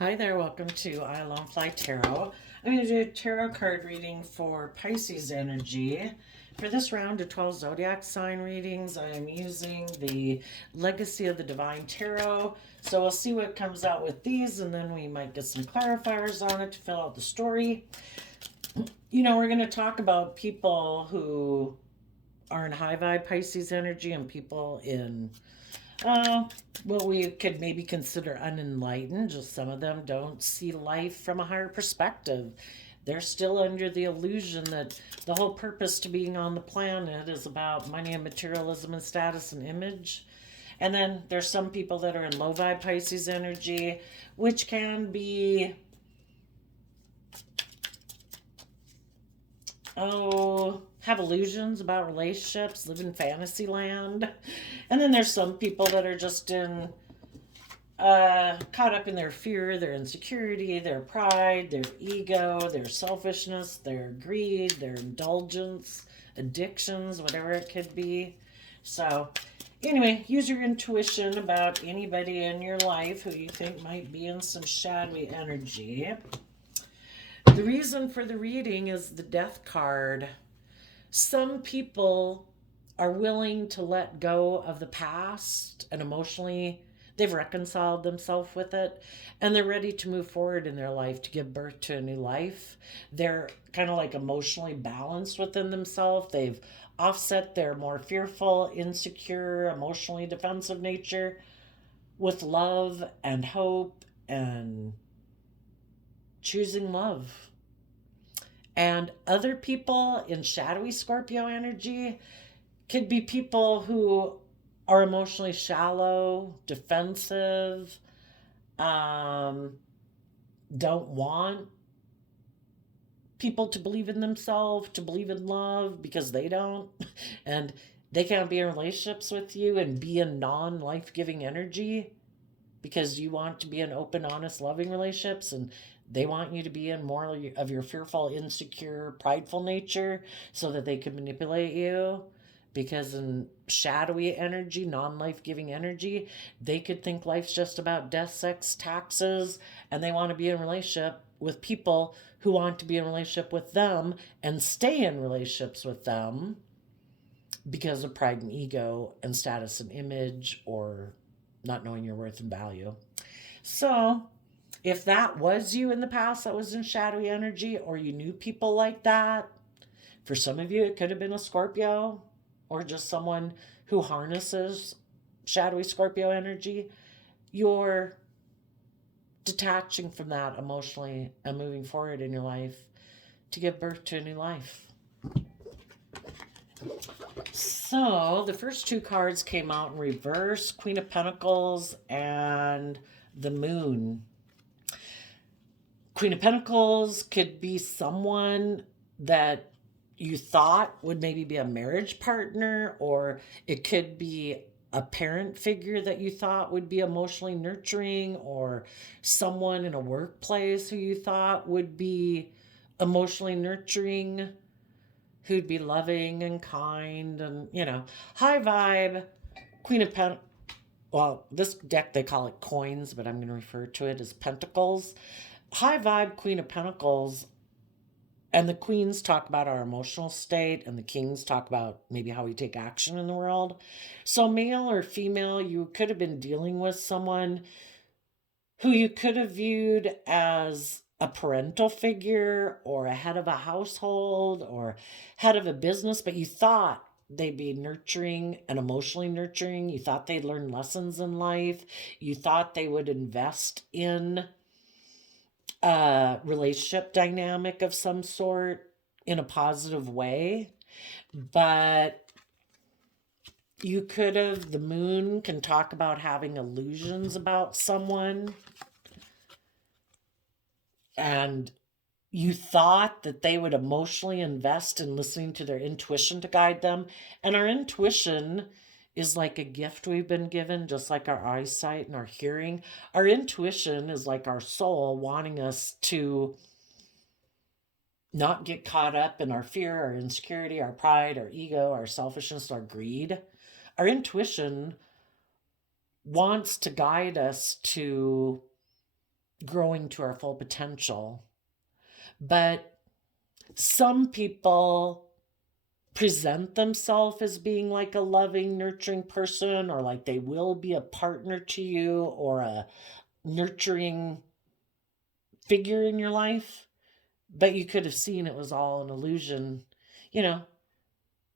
Hi there, welcome to I Alone Fly Tarot. I'm going to do a tarot card reading for Pisces energy. For this round of 12 zodiac sign readings, I am using the Legacy of the Divine Tarot. So we'll see what comes out with these, and then we might get some clarifiers on it to fill out the story. We're going to talk about people who are in high vibe Pisces energy and people in uh, what we could maybe consider unenlightened. Just some of them don't see life from a higher perspective. They're still under the illusion that the whole purpose to being on the planet is about money and materialism and status and image. And then there's some people that are in low vibe Pisces energy, which can be, have illusions about relationships, live in fantasy land. And then there's some people that are just in caught up in their fear, their insecurity, their pride, their ego, their selfishness, their greed, their indulgence, addictions, whatever it could be. So, anyway, use your intuition about anybody in your life who you think might be in some shadowy energy. The reason for the reading is the death card. Some people are willing to let go of the past and emotionally they've reconciled themselves with it and they're ready to move forward in their life to give birth to a new life. They're kind of like emotionally balanced within themselves. They've offset their more fearful, insecure, emotionally defensive nature with love and hope and choosing love. And other people in shadowy Scorpio energy could be people who are emotionally shallow, defensive, um, don't want people to believe in themselves, to believe in love because they don't. And they can't be in relationships with you and be in non life giving energy because you want to be in open, honest, loving relationships, and they want you to be in more of your fearful, insecure, prideful nature so that they can manipulate you. Because in shadowy energy, non life giving energy, they could think life's just about death, sex, taxes, and they want to be in a relationship with people who want to be in a relationship with them and stay in relationships with them because of pride and ego and status and image or not knowing your worth and value. So, if that was you in the past that was in shadowy energy, or you knew people like that, for some of you, it could have been a Scorpio or just someone who harnesses shadowy Scorpio energy. You're detaching from that emotionally and moving forward in your life to give birth to a new life. So the first two cards came out in reverse, Queen of Pentacles and the Moon. Queen of Pentacles could be someone that you thought would maybe be a marriage partner, or it could be a parent figure that you thought would be emotionally nurturing, or someone in a workplace who you thought would be emotionally nurturing, who'd be loving and kind and, high vibe. Queen of Pentacles. Well, this deck they call it coins, but I'm going to refer to it as pentacles. High vibe Queen of Pentacles, and the queens talk about our emotional state, and the kings talk about maybe how we take action in the world. So, male or female, you could have been dealing with someone who you could have viewed as a parental figure or a head of a household or head of a business, but you thought they'd be nurturing and emotionally nurturing. You thought they'd learn lessons in life. You thought they would invest in a relationship dynamic of some sort in a positive way. But you could have, the moon can talk about having illusions about someone, and you thought that they would emotionally invest in listening to their intuition to guide them. And our intuition is like a gift we've been given, just like our eyesight and our hearing. Our intuition is like our soul wanting us to not get caught up in our fear, our insecurity, our pride, our ego, our selfishness, our greed. Our intuition wants to guide us to growing to our full potential. But some people present themselves as being like a loving, nurturing person, or like they will be a partner to you or a nurturing figure in your life. But you could have seen it was all an illusion. You know,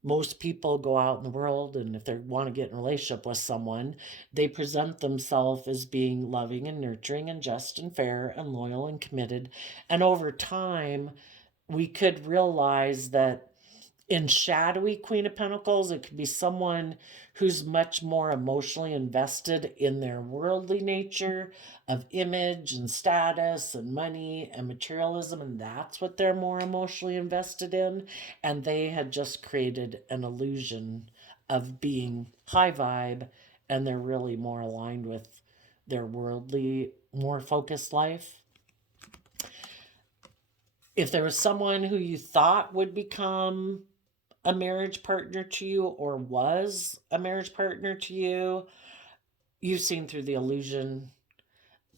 most people go out in the world, and if they want to get in a relationship with someone, they present themselves as being loving and nurturing and just and fair and loyal and committed. And over time, we could realize that in shadowy Queen of Pentacles, it could be someone who's much more emotionally invested in their worldly nature of image and status and money and materialism, and that's what they're more emotionally invested in. And they had just created an illusion of being high vibe, and they're really more aligned with their worldly, more focused life. If there was someone who you thought would become a marriage partner to you or was a marriage partner to you, you've seen through the illusion.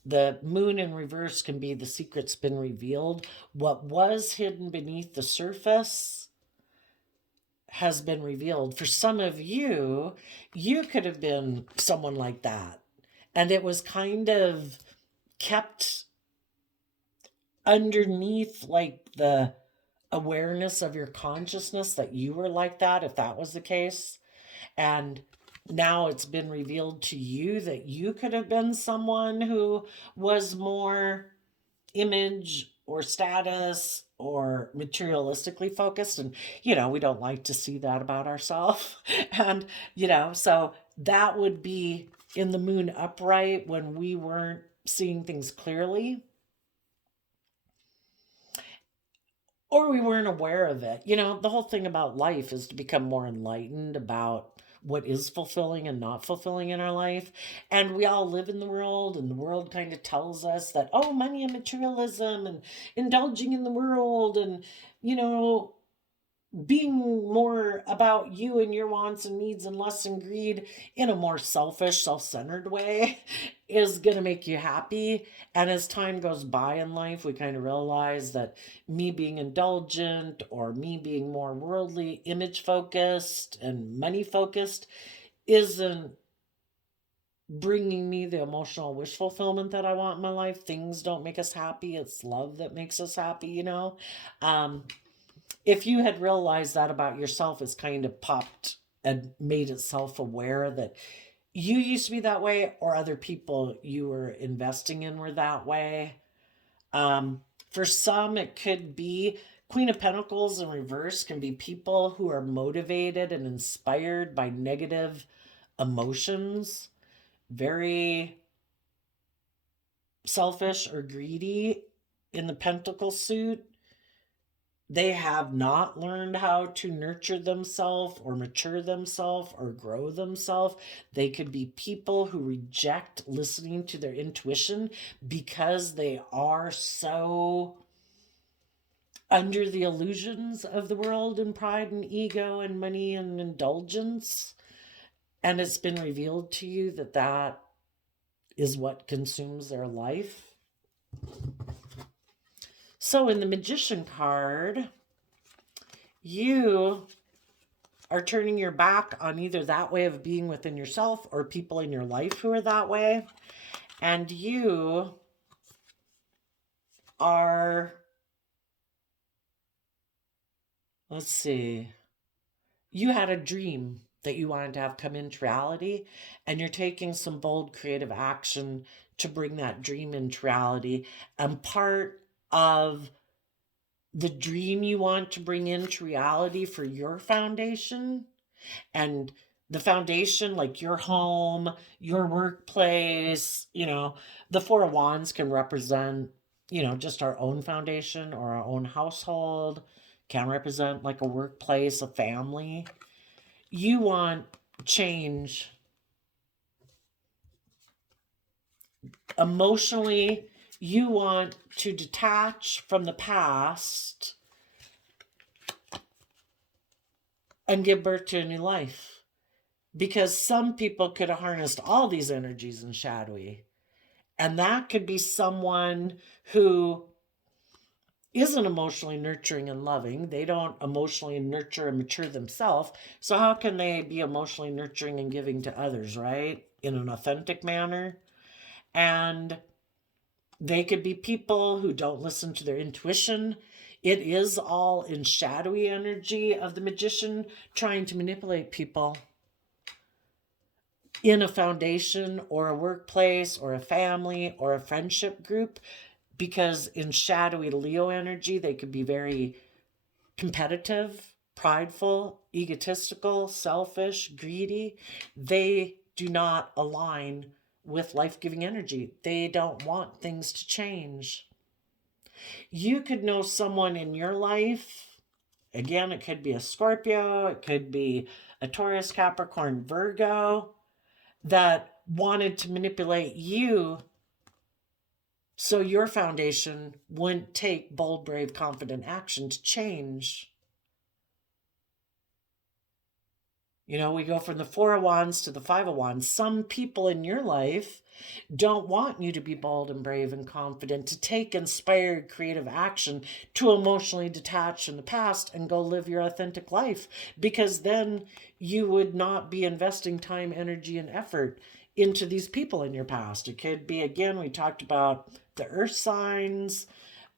The moon in reverse can be the secret's been revealed. What was hidden beneath the surface has been revealed. For some of you, you could have been someone like that. And it was kind of kept underneath like the awareness of your consciousness that you were like that, if that was the case. And now it's been revealed to you that you could have been someone who was more image or status or materialistically focused. And, we don't like to see that about ourselves. And, so that would be in the moon upright when we weren't seeing things clearly, or we weren't aware of it. The whole thing about life is to become more enlightened about what is fulfilling and not fulfilling in our life. And we all live in the world, and the world kind of tells us that, oh, money and materialism and indulging in the world and, being more about you and your wants and needs and less in greed in a more selfish, self-centered way is going to make you happy. And as time goes by in life, we kind of realize that me being indulgent or me being more worldly, image focused and money focused isn't bringing me the emotional wish fulfillment that I want in my life. Things don't make us happy. It's love that makes us happy. If you had realized that about yourself, it's kind of popped and made itself aware that you used to be that way, or other people you were investing in were that way. For some, it could be Queen of Pentacles in reverse can be people who are motivated and inspired by negative emotions, very selfish or greedy in the Pentacle suit. They have not learned how to nurture themselves or mature themselves or grow themselves. They could be people who reject listening to their intuition because they are so under the illusions of the world and pride and ego and money and indulgence. And it's been revealed to you that that is what consumes their life. So in the Magician card, you are turning your back on either that way of being within yourself or people in your life who are that way. And you are, let's see, you had a dream that you wanted to have come into reality, and you're taking some bold creative action to bring that dream into reality. And part of the dream you want to bring into reality for your foundation, and the foundation, like your home, your workplace, the Four of Wands can represent, just our own foundation or our own household, can represent like a workplace, a family. You want change emotionally. You want to detach from the past and give birth to a new life. Because some people could have harnessed all these energies in shadowy And that could be someone who isn't emotionally nurturing and loving. They don't emotionally nurture and mature themselves. So, how can they be emotionally nurturing and giving to others, right? In an authentic manner. And they could be people who don't listen to their intuition. It is all in shadowy energy of the magician trying to manipulate people in a foundation or a workplace or a family or a friendship group, because in shadowy Leo energy, they could be very competitive, prideful, egotistical, selfish, greedy. They do not align with life giving energy. They don't want things to change. You could know someone in your life. Again, it could be a Scorpio, it could be a Taurus, Capricorn, Virgo, that wanted to manipulate you so your foundation wouldn't take bold, brave, confident action to change. You know, we go from the Four of Wands to the Five of Wands. Some people in your life don't want you to be bold and brave and confident, to take inspired, creative action, to emotionally detach from the past and go live your authentic life, because then you would not be investing time, energy, and effort into these people in your past. It could be, again, we talked about the earth signs.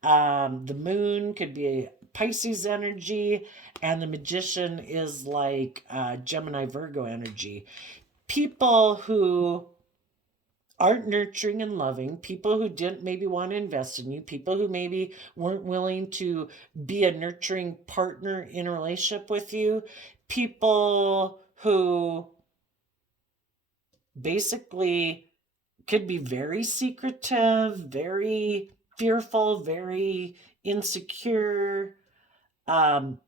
The moon could be a Pisces energy, and the magician is like Gemini Virgo energy. People who aren't nurturing and loving, people who didn't maybe want to invest in you, people who maybe weren't willing to be a nurturing partner in a relationship with you, people who basically could be very secretive, very fearful, very insecure, um,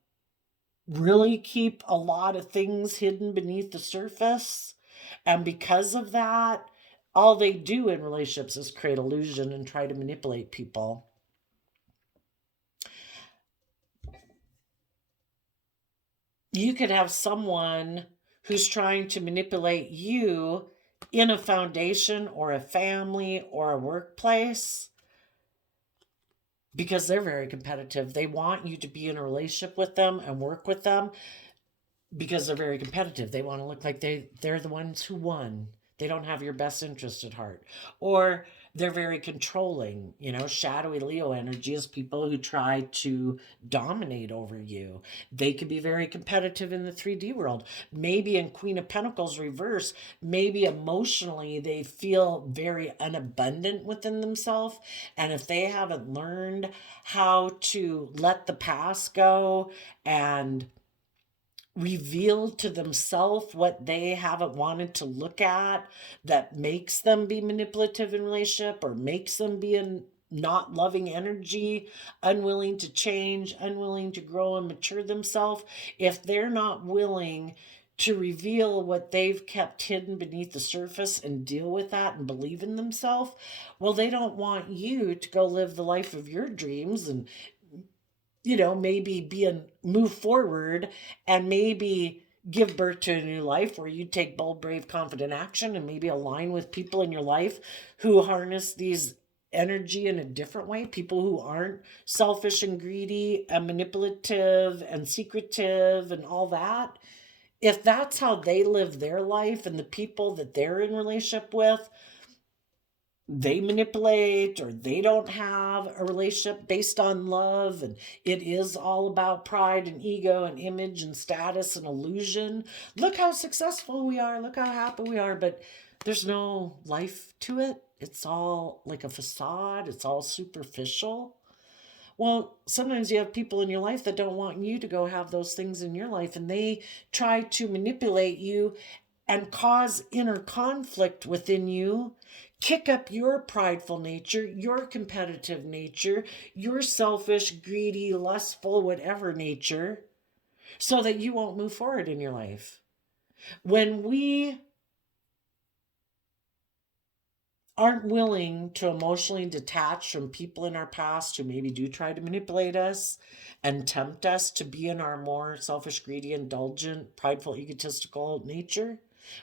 really keep a lot of things hidden beneath the surface. And because of that, all they do in relationships is create illusion and try to manipulate people. You could have someone who's trying to manipulate you in a foundation or a family or a workplace because they're very competitive. They want you to be in a relationship with them and work with them because they're very competitive. They want to look like they're the ones who won. They don't have your best interest at heart. Or they're very controlling. You know, shadowy Leo energy is people who try to dominate over you. They could be very competitive in the 3D world. Maybe in Queen of Pentacles reverse, maybe emotionally they feel very unabundant within themselves. And if they haven't learned how to let the past go and reveal to themselves what they haven't wanted to look at, that makes them be manipulative in relationship or makes them be in not loving energy, unwilling to change, unwilling to grow and mature themselves, if they're not willing to reveal what they've kept hidden beneath the surface and deal with that and believe in themselves, well, they don't want you to go live the life of your dreams and, you know, maybe move forward and maybe give birth to a new life where you take bold, brave, confident action and maybe align with people in your life who harness these energy in a different way, people who aren't selfish and greedy and manipulative and secretive and all that. If that's how they live their life and the people that they're in relationship with, they manipulate or they don't have a relationship based on love and it is all about pride and ego and image and status and illusion. Look how successful we are, look how happy we are, but there's no life to it. It's all like a facade, it's all superficial. Well, sometimes you have people in your life that don't want you to go have those things in your life, and they try to manipulate you and cause inner conflict within you, kick up your prideful nature, your competitive nature, your selfish, greedy, lustful, whatever nature, so that you won't move forward in your life. When we aren't willing to emotionally detach from people in our past who maybe do try to manipulate us and tempt us to be in our more selfish, greedy, indulgent, prideful, egotistical nature,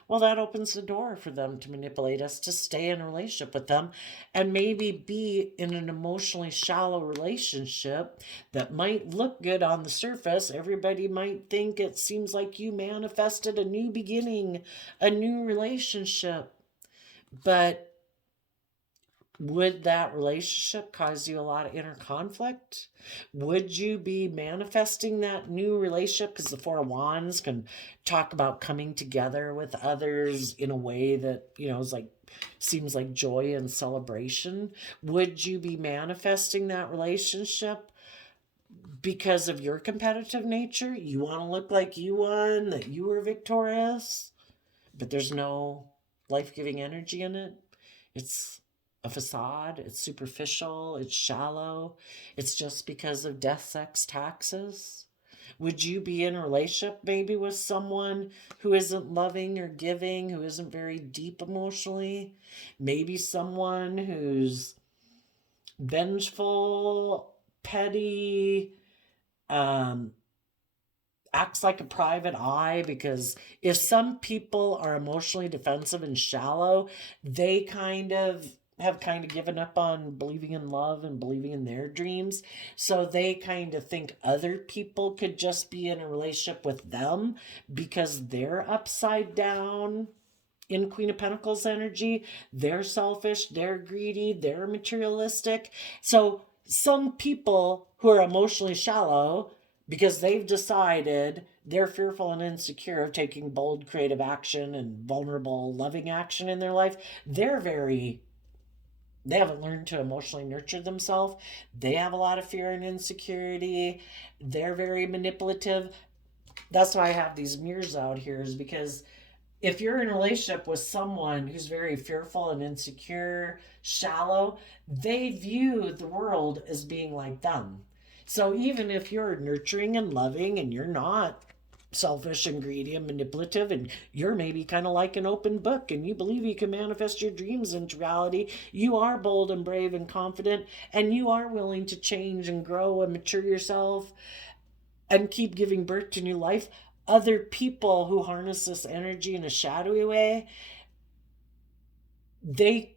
Well, that opens the door for them to manipulate us to stay in a relationship with them and maybe be in an emotionally shallow relationship that might look good on the surface. Everybody might think it seems like you manifested a new beginning, a new relationship. But would that relationship cause you a lot of inner conflict? Would you be manifesting that new relationship? Because the Four of Wands can talk about coming together with others in a way that, is like, seems like joy and celebration. Would you be manifesting that relationship because of your competitive nature? You want to look like you won, that you were victorious, but there's no life-giving energy in it. It's a facade, it's superficial, it's shallow, it's just because of death, sex, taxes. Would you be in a relationship maybe with someone who isn't loving or giving, who isn't very deep emotionally? Maybe someone who's vengeful, petty, acts like a private eye, because if some people are emotionally defensive and shallow, they have given up on believing in love and believing in their dreams. So they kind of think other people could just be in a relationship with them because they're upside down in Queen of Pentacles energy. They're selfish, they're greedy, they're materialistic. So some people who are emotionally shallow, because they've decided they're fearful and insecure of taking bold creative action and vulnerable loving action in their life, they haven't learned to emotionally nurture themselves. They have a lot of fear and insecurity. They're very manipulative. That's why I have these mirrors out here, is because if you're in a relationship with someone who's very fearful and insecure, shallow, they view the world as being like them. So even if you're nurturing and loving and you're not selfish and greedy and manipulative, and you're maybe kind of like an open book and you believe you can manifest your dreams into reality, you are bold and brave and confident, and you are willing to change and grow and mature yourself and keep giving birth to new life. Other people who harness this energy in a shadowy way, they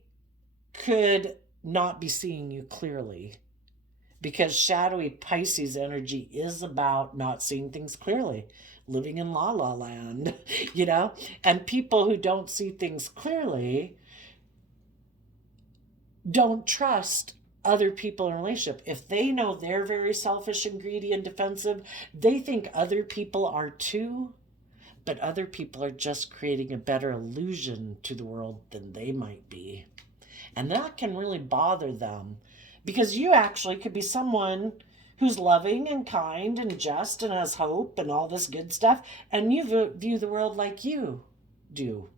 could not be seeing you clearly, because shadowy Pisces energy is about not seeing things clearly, living in la la land, and people who don't see things clearly don't trust other people in a relationship. If they know they're very selfish and greedy and defensive, they think other people are too, but other people are just creating a better illusion to the world than they might be. And that can really bother them, because you actually could be someone who's loving and kind and just and has hope and all this good stuff, and you view the world like you do.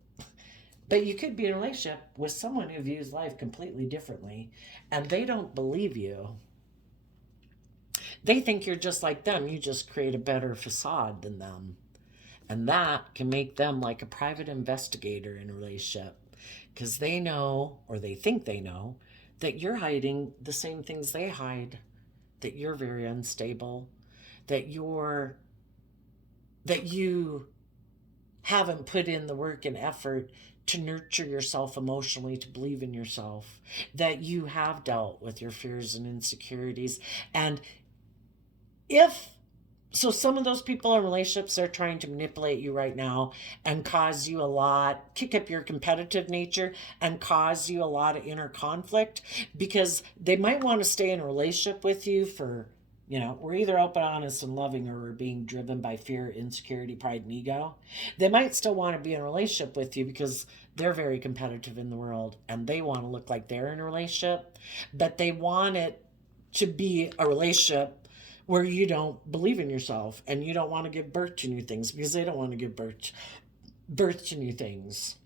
But you could be in a relationship with someone who views life completely differently, and they don't believe you. They think you're just like them. You just create a better facade than them. And that can make them like a private investigator in a relationship, because they know, or they think they know, that you're hiding the same things they hide, that you're very unstable, that you haven't put in the work and effort to nurture yourself emotionally, to believe in yourself, that you have dealt with your fears and insecurities. And so some of those people in relationships are trying to manipulate you right now and cause you a lot, kick up your competitive nature and cause you a lot of inner conflict, because they might want to stay in a relationship with you for, we're either open, honest, and loving, or we're being driven by fear, insecurity, pride, and ego. They might still want to be in a relationship with you because they're very competitive in the world and they want to look like they're in a relationship, but they want it to be a relationship where you don't believe in yourself and you don't want to give birth to new things, because they don't want to give birth to new things.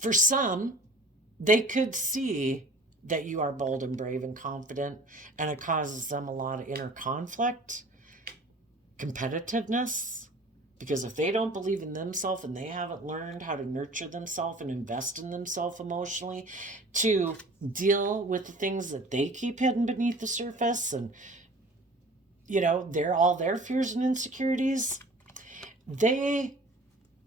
For some, they could see that you are bold and brave and confident, and it causes them a lot of inner conflict, competitiveness, because if they don't believe in themselves and they haven't learned how to nurture themselves and invest in themselves emotionally to deal with the things that they keep hidden beneath the surface, and they're all their fears and insecurities, they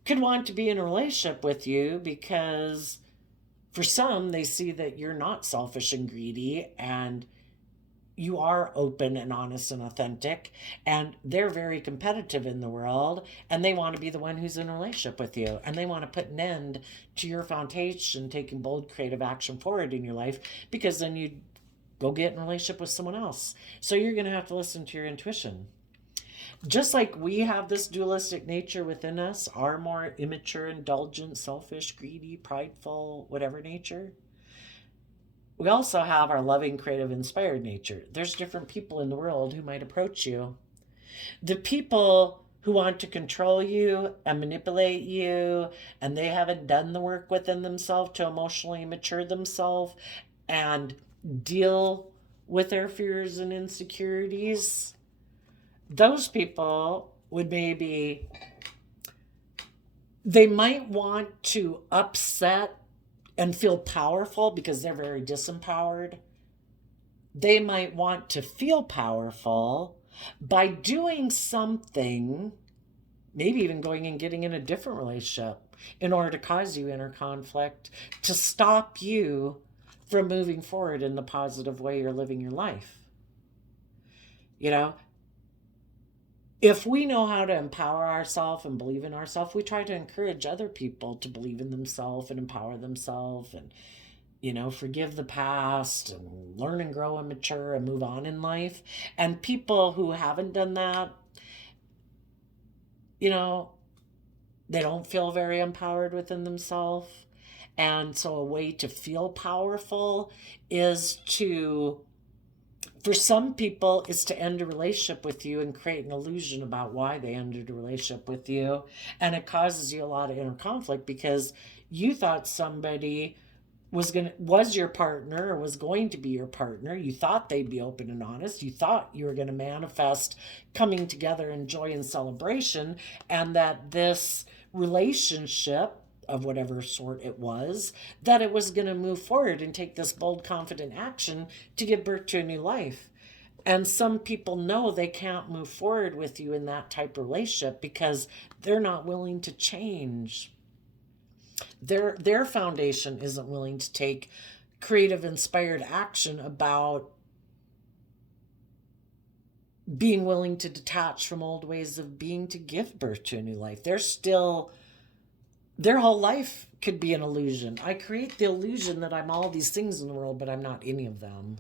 could want to be in a relationship with you because for some, they see that you're not selfish and greedy and you are open and honest and authentic, and they're very competitive in the world, and they want to be the one who's in a relationship with you, and they want to put an end to your foundation, taking bold creative action forward in your life, because then you go get in a relationship with someone else. So you're going to have to listen to your intuition. Just like we have this dualistic nature within us, our more immature, indulgent, selfish, greedy, prideful, whatever nature, we also have our loving, creative, inspired nature. There's different people in the world who might approach you. The people who want to control you and manipulate you, and they haven't done the work within themselves to emotionally mature themselves and deal with their fears and insecurities, those people would maybe, they might want to upset and feel powerful because they're very disempowered. They might want to feel powerful by doing something, maybe even going and getting in a different relationship in order to cause you inner conflict, to stop you from moving forward in the positive way you're living your life. You know, if we know how to empower ourselves and believe in ourselves, we try to encourage other people to believe in themselves and empower themselves and, forgive the past and learn and grow and mature and move on in life. And people who haven't done that, they don't feel very empowered within themselves. And so a way to feel powerful is to, for some people, is to end a relationship with you and create an illusion about why they ended a relationship with you. And it causes you a lot of inner conflict because you thought somebody was your partner or was going to be your partner. You thought they'd be open and honest. You thought you were going to manifest coming together in joy and celebration, and that this relationship of whatever sort it was, that it was going to move forward and take this bold, confident action to give birth to a new life. And some people know they can't move forward with you in that type of relationship because they're not willing to change. Their foundation isn't willing to take creative, inspired action about being willing to detach from old ways of being to give birth to a new life. Their whole life could be an illusion. I create the illusion that I'm all these things in the world, but I'm not any of them.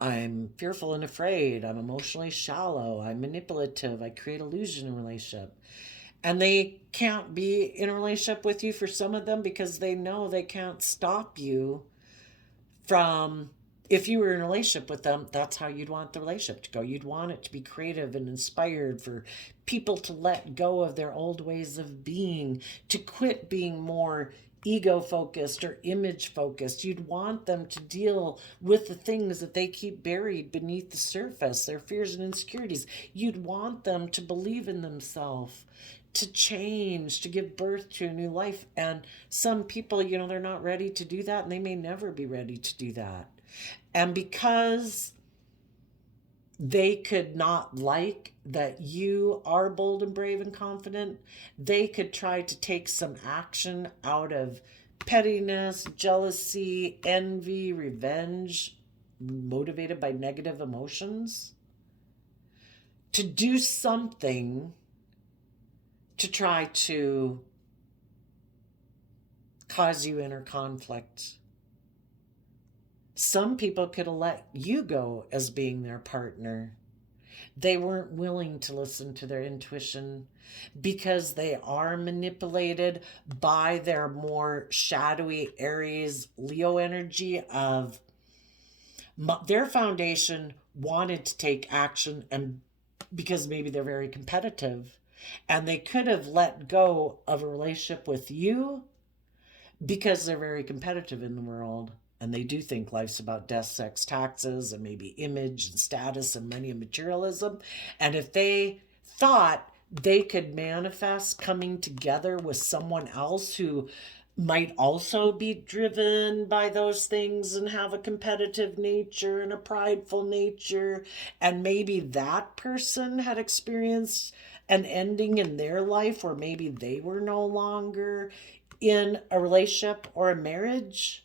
I'm fearful and afraid. I'm emotionally shallow. I'm manipulative. I create illusion in a relationship. And they can't be in a relationship with you, for some of them, because they know they can't stop you from, if you were in a relationship with them, that's how you'd want the relationship to go. You'd want it to be creative and inspired, for people to let go of their old ways of being, to quit being more ego focused or image focused. You'd want them to deal with the things that they keep buried beneath the surface, their fears and insecurities. You'd want them to believe in themselves, to change, to give birth to a new life. And some people, they're not ready to do that, and they may never be ready to do that. And because they could not like that you are bold and brave and confident, they could try to take some action out of pettiness, jealousy, envy, revenge, motivated by negative emotions, to do something to try to cause you inner conflict. Some people could have let you go as being their partner. They weren't willing to listen to their intuition because they are manipulated by their more shadowy Aries Leo energy of their foundation wanted to take action, and because maybe they're very competitive, and they could have let go of a relationship with you because they're very competitive in the world. And they do think life's about death, sex, taxes, and maybe image and status and money and materialism. And if they thought they could manifest coming together with someone else who might also be driven by those things and have a competitive nature and a prideful nature, and maybe that person had experienced an ending in their life where maybe they were no longer in a relationship or a marriage,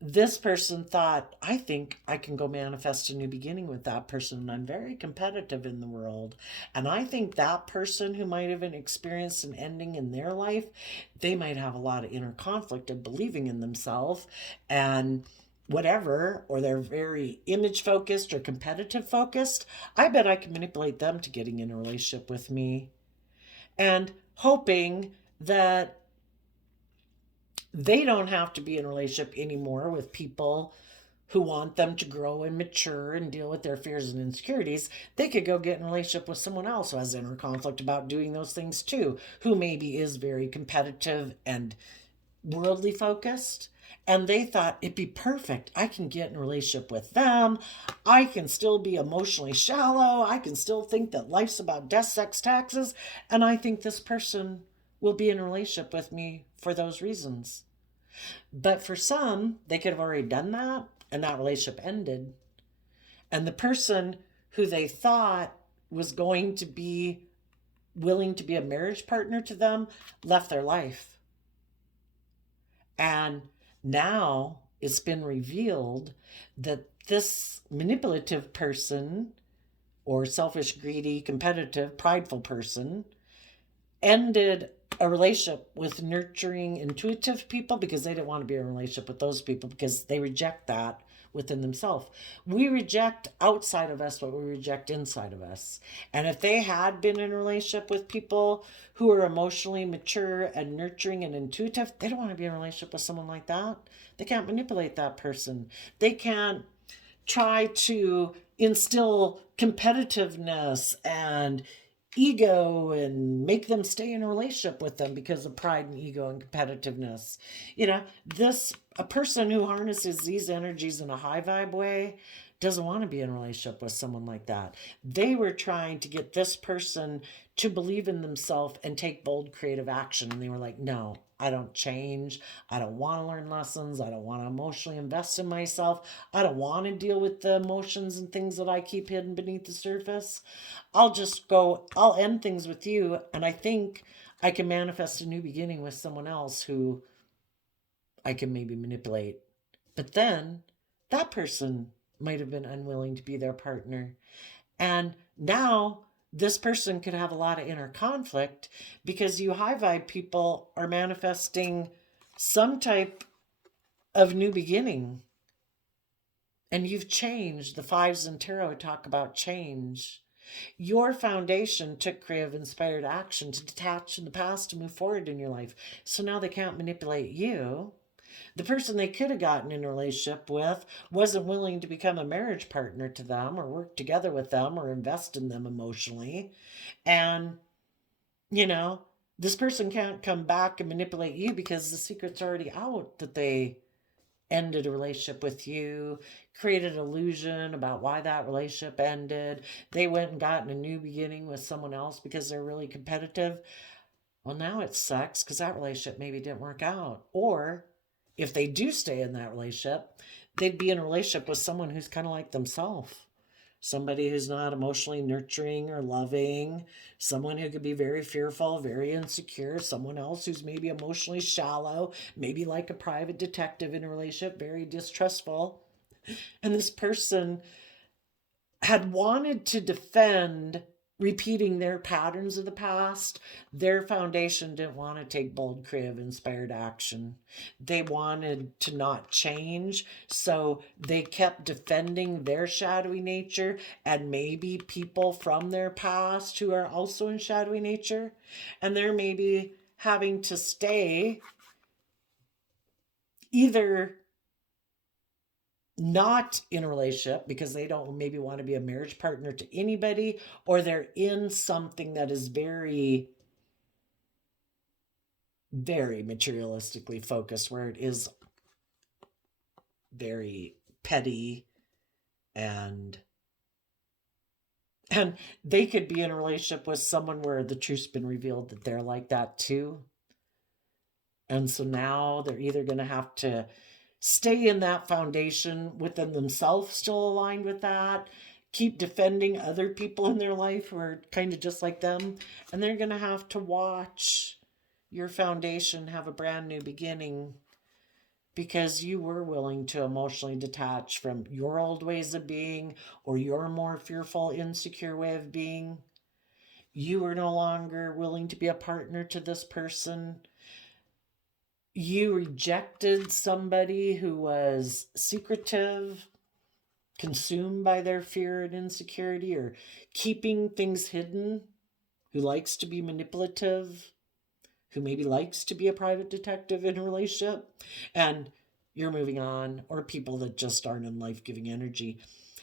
this person thought, I think I can go manifest a new beginning with that person. And I'm very competitive in the world. And I think that person who might have experienced an ending in their life, they might have a lot of inner conflict of believing in themselves and whatever, or they're very image focused or competitive focused. I bet I can manipulate them to getting in a relationship with me and hoping that they don't have to be in a relationship anymore with people who want them to grow and mature and deal with their fears and insecurities. They could go get in a relationship with someone else who has inner conflict about doing those things too, who maybe is very competitive and worldly focused. And they thought it'd be perfect. I can get in a relationship with them. I can still be emotionally shallow. I can still think that life's about death, sex, taxes. And I think this person will be in a relationship with me for those reasons. But for some, they could have already done that and that relationship ended. And the person who they thought was going to be willing to be a marriage partner to them left their life. And now it's been revealed that this manipulative person or selfish, greedy, competitive, prideful person ended a relationship with nurturing, intuitive people because they didn't want to be in a relationship with those people because they reject that within themselves. We reject outside of us what we reject inside of us. And if they had been in a relationship with people who are emotionally mature and nurturing and intuitive, they don't want to be in a relationship with someone like that. They can't manipulate that person. They can't try to instill competitiveness and ego and make them stay in a relationship with them because of pride and ego and competitiveness. You know, this a person who harnesses these energies in a high vibe way doesn't want to be in a relationship with someone like that. They were trying to get this person to believe in themselves and take bold creative action, and they were like, no, I don't change. I don't want to learn lessons. I don't want to emotionally invest in myself. I don't want to deal with the emotions and things that I keep hidden beneath the surface. I'll end things with you. And I think I can manifest a new beginning with someone else who I can maybe manipulate. But then that person might have been unwilling to be their partner. And now this person could have a lot of inner conflict because you high vibe people are manifesting some type of new beginning. And you've changed. The fives in tarot talk about change. Your foundation took creative inspired action to detach in the past to move forward in your life. So now they can't manipulate you. The person they could have gotten in a relationship with wasn't willing to become a marriage partner to them or work together with them or invest in them emotionally. And, you know, this person can't come back and manipulate you because the secret's already out that they ended a relationship with you, created an illusion about why that relationship ended. They went and got in a new beginning with someone else because they're really competitive. Well, now it sucks because that relationship maybe didn't work out. Or if they do stay in that relationship, they'd be in a relationship with someone who's kind of like themselves. Somebody who's not emotionally nurturing or loving, someone who could be very fearful, very insecure, someone else who's maybe emotionally shallow, maybe like a private detective in a relationship, very distrustful. And this person had wanted to defend repeating their patterns of the past. Their foundation didn't want to take bold, creative, inspired action. They wanted to not change. So they kept defending their shadowy nature and maybe people from their past who are also in shadowy nature. And they're maybe having to stay either not in a relationship because they don't maybe want to be a marriage partner to anybody, or they're in something that is very, very materialistically focused, where it is very petty and and they could be in a relationship with someone where the truth's been revealed that they're like that too. And so now they're either going to have to stay in that foundation within themselves, still aligned with that, keep defending other people in their life who are kind of just like them. And they're going to have to watch your foundation have a brand new beginning because you were willing to emotionally detach from your old ways of being or your more fearful, insecure way of being. You were no longer willing to be a partner to this person. You rejected somebody who was secretive, consumed by their fear and insecurity, or keeping things hidden, who likes to be manipulative, who maybe likes to be a private detective in a relationship, and you're moving on, or people that just aren't in life-giving energy.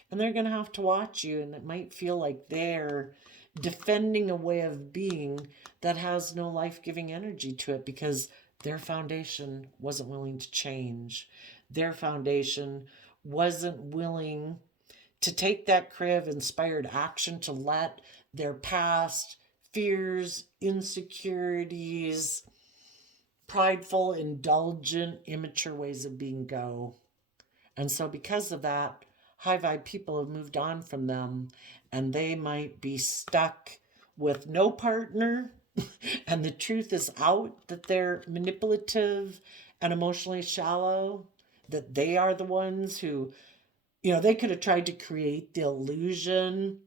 And they're going to have to watch you, and it might feel like they're defending a way of being that has no life-giving energy to it because their foundation wasn't willing to change. Their foundation wasn't willing to take that creative inspired action to let their past fears, insecurities, prideful, indulgent, immature ways of being go. And so because of that, high vibe people have moved on from them and they might be stuck with no partner and the truth is out that they're manipulative and emotionally shallow, that they are the ones who, they could have tried to create the illusion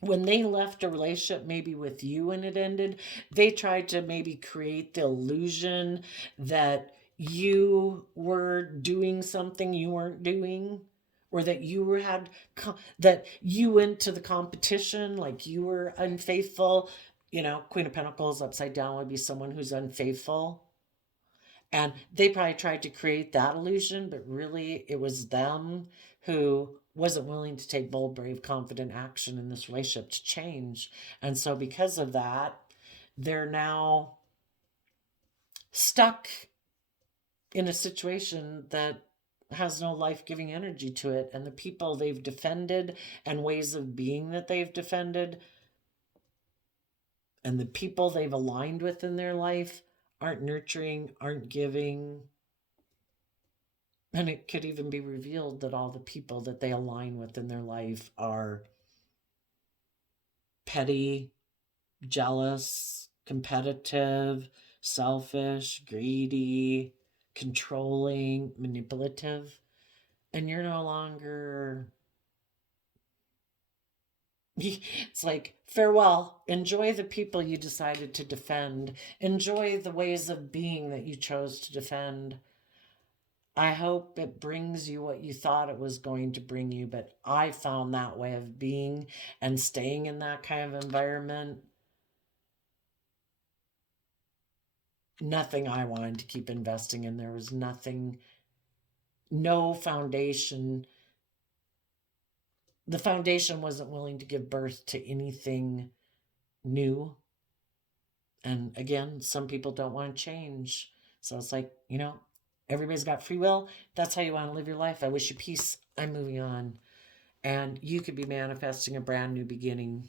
when they left a relationship maybe with you and it ended. They tried to maybe create the illusion that you were doing something you weren't doing, or that that you went to the competition like you were unfaithful. Queen of Pentacles upside down would be someone who's unfaithful. And they probably tried to create that illusion, but really it was them who wasn't willing to take bold, brave, confident action in this relationship to change. And so because of that, they're now stuck in a situation that has no life-giving energy to it. And the people they've defended and ways of being that they've defended and the people they've aligned with in their life aren't nurturing, aren't giving. And it could even be revealed that all the people that they align with in their life are petty, jealous, competitive, selfish, greedy, controlling, manipulative. And you're no longer. It's like, farewell. Enjoy the people you decided to defend. Enjoy the ways of being that you chose to defend. I hope it brings you what you thought it was going to bring you, but I found that way of being and staying in that kind of environment, nothing I wanted to keep investing in. There was nothing, no foundation. The foundation wasn't willing to give birth to anything new. And again, some people don't want to change. So it's like, everybody's got free will. That's how you want to live your life. I wish you peace. I'm moving on. And you could be manifesting a brand new beginning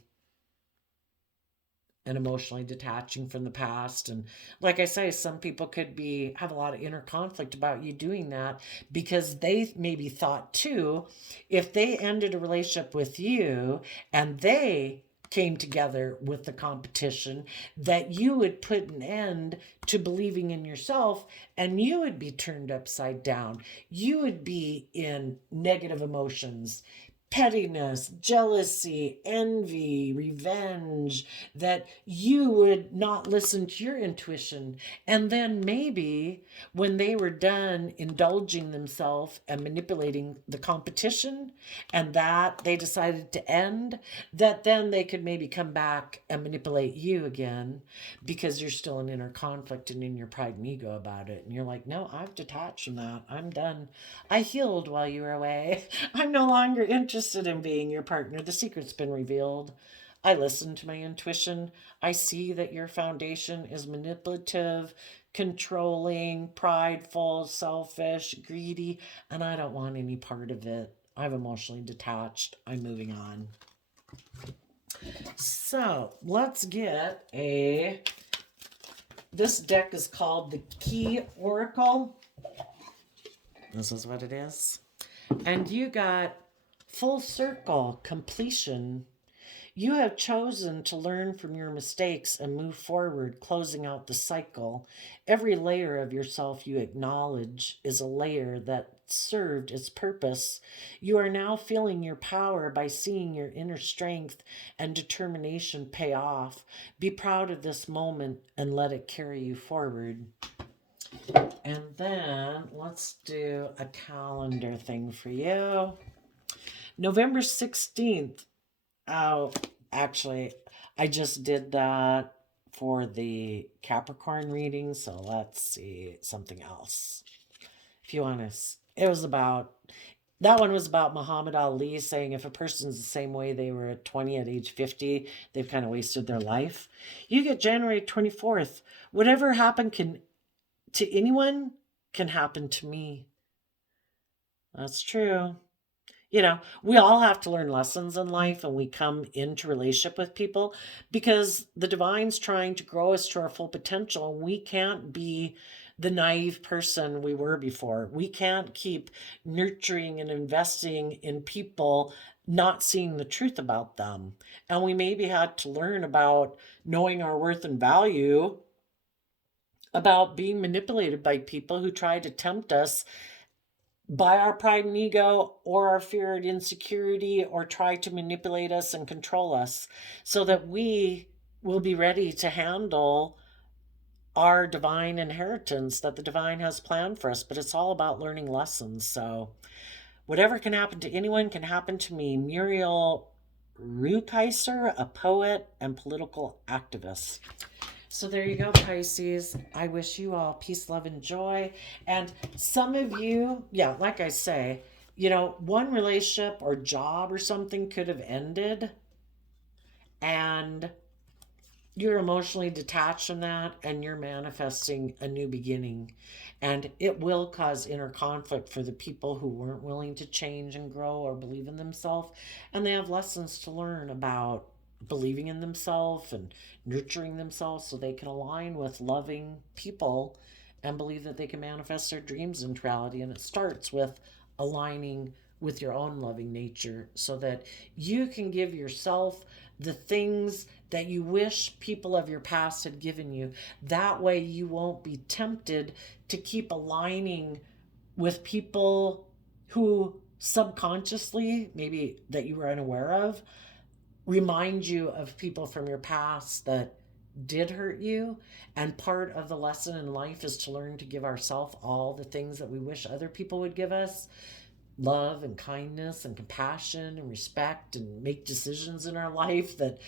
and emotionally detaching from the past. And like I say, some people could have a lot of inner conflict about you doing that because they maybe thought too, if they ended a relationship with you and they came together with the competition, that you would put an end to believing in yourself and you would be turned upside down. You would be in negative emotions, pettiness, jealousy, envy, revenge, that you would not listen to your intuition. And then maybe when they were done indulging themselves and manipulating the competition and that they decided to end, that then they could maybe come back and manipulate you again because you're still in inner conflict and in your pride and ego about it. And you're like, no, I've detached from that. I'm done. I healed while you were away. I'm no longer interested in being your partner. The secret's been revealed. I listen to my intuition. I see that your foundation is manipulative, controlling, prideful, selfish, greedy, and I don't want any part of it. I'm emotionally detached. I'm moving on. So let's get this deck is called the Key Oracle. This is what it is. And you got Full circle, completion. You have chosen to learn from your mistakes and move forward, closing out the cycle. Every layer of yourself you acknowledge is a layer that served its purpose. You are now feeling your power by seeing your inner strength and determination pay off. Be proud of this moment and let it carry you forward. And then let's do a calendar thing for you. November 16th. Oh, actually, I just did that for the Capricorn reading. So let's see something else. If you want to, it was about, that one was about Muhammad Ali saying if a person's the same way they were at 20 at age 50, they've kind of wasted their life. You get January 24th. Whatever happened to anyone can happen to me. That's true. We all have to learn lessons in life and we come into relationship with people because the divine's trying to grow us to our full potential. And we can't be the naive person we were before. We can't keep nurturing and investing in people, not seeing the truth about them. And we maybe had to learn about knowing our worth and value, about being manipulated by people who try to tempt us by our pride and ego or our fear and insecurity or try to manipulate us and control us so that we will be ready to handle our divine inheritance that the divine has planned for us. But it's all about learning lessons. So whatever can happen to anyone can happen to me. Muriel Rukeyser, a poet and political activist. So there you go, Pisces. I wish you all peace, love, and joy. And some of you, yeah, like I say, one relationship or job or something could have ended and you're emotionally detached from that and you're manifesting a new beginning. And it will cause inner conflict for the people who weren't willing to change and grow or believe in themselves. And they have lessons to learn about believing in themselves and nurturing themselves so they can align with loving people and believe that they can manifest their dreams into reality. And it starts with aligning with your own loving nature so that you can give yourself the things that you wish people of your past had given you. That way you won't be tempted to keep aligning with people who subconsciously, maybe that you were unaware of, remind you of people from your past that did hurt you. And part of the lesson in life is to learn to give ourselves all the things that we wish other people would give us: love and kindness and compassion and respect, and make decisions in our life that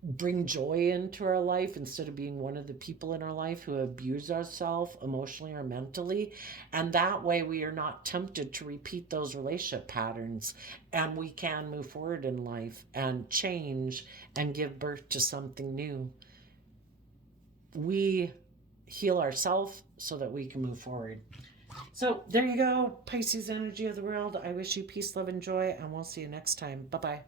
bring joy into our life instead of being one of the people in our life who abuse ourselves emotionally or mentally. And that way we are not tempted to repeat those relationship patterns, and we can move forward in life and change and give birth to something new. We heal ourselves so that we can move forward. So there you go, Pisces energy of the world. I wish you peace, love, and joy, and we'll see you next time. Bye-bye.